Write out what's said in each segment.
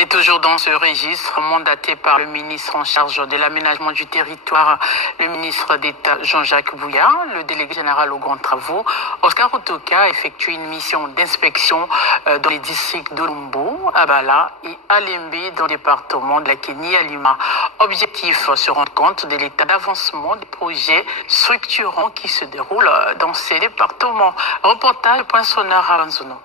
Et toujours dans ce registre, mandaté par le ministre en charge de l'aménagement du territoire, le ministre d'État Jean-Jacques Bouya, le délégué général aux grands travaux, Oscar Otoka, a effectué une mission d'inspection dans les districts d'Olombo, Abala et Alembe dans le département de la Kénie-Alima. Objectif, se rendre compte de l'état d'avancement des projets structurants qui se déroulent dans ces départements. Reportage point sonore à Banzuno.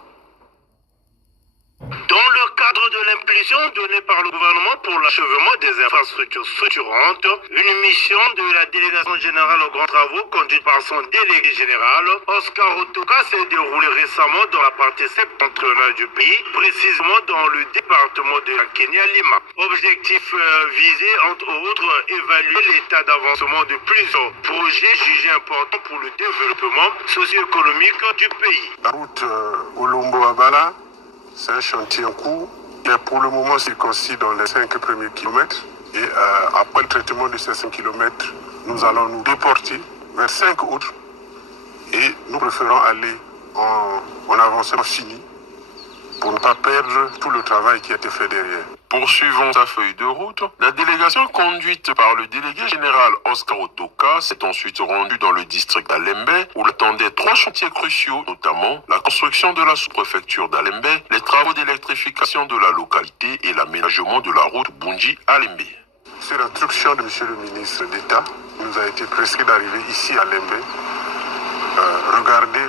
Dans le cadre de l'impulsion donnée par le gouvernement pour l'achèvement des infrastructures structurantes, une mission de la délégation générale aux grands travaux conduite par son délégué général, Oscar Otoka, s'est déroulée récemment dans la partie septentrionale du pays, précisément dans le département de la Kénie-Alima. Objectif visé, entre autres, évaluer l'état d'avancement de plusieurs projets jugés importants pour le développement socio-économique du pays. La route Olombo-Abala, c'est un chantier en cours qui est pour le moment circoncis dans les 5 premiers kilomètres. Et après le traitement de ces 5 kilomètres, nous allons nous déporter vers 5 autres. Et nous préférons aller en avancement fini pour ne pas perdre tout le travail qui a été fait derrière. Poursuivant sa feuille de route, la délégation conduite par le délégué général Oscar Otoka s'est ensuite rendue dans le district d'Alembe où l'attendaient 3 chantiers cruciaux, notamment la construction de la sous-préfecture d'Alembe, les travaux d'électrification de la localité et l'aménagement de la route Bunji-Alembe. Sur l'instruction de M. le ministre d'État, il nous a été prescrit d'arriver ici à Alembe, regarder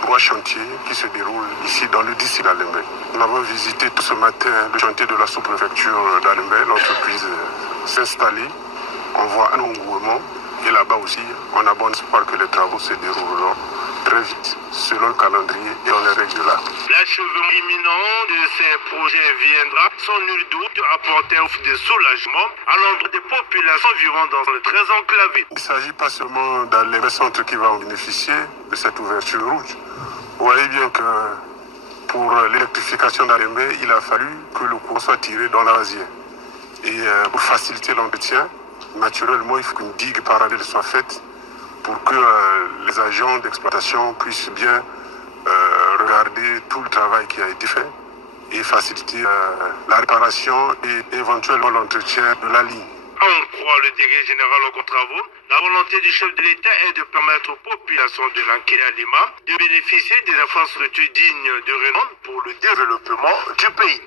3 chantiers qui se déroulent ici dans le district d'Alembe. Nous avons visité tout ce matin le chantier de la sous-préfecture d'Alembe. L'entreprise s'est installée. On voit un engouement. Et là-bas aussi, on a bon espoir que les travaux se dérouleront très vite, selon le calendrier et dans les règles de l'art. L'achèvement imminent de ces projets viendra sans nul doute apporter des soulagements à l'endroit des populations vivant dans le très enclavé. Il ne s'agit pas seulement d'Alembe centre qui va en bénéficier de cette ouverture de route. Vous voyez bien que pour l'électrification d'Alembe, il a fallu que le courant soit tiré dans la rasière. Et pour faciliter l'entretien, naturellement, il faut qu'une digue parallèle soit faite pour que les agents d'exploitation puissent bien regarder tout le travail qui a été fait et faciliter la réparation et éventuellement l'entretien de la ligne. On croit le délégué général aux travaux. La volonté du chef de l'État est de permettre aux populations de la Kénie-Alima de bénéficier des infrastructures dignes de renom pour le développement du pays.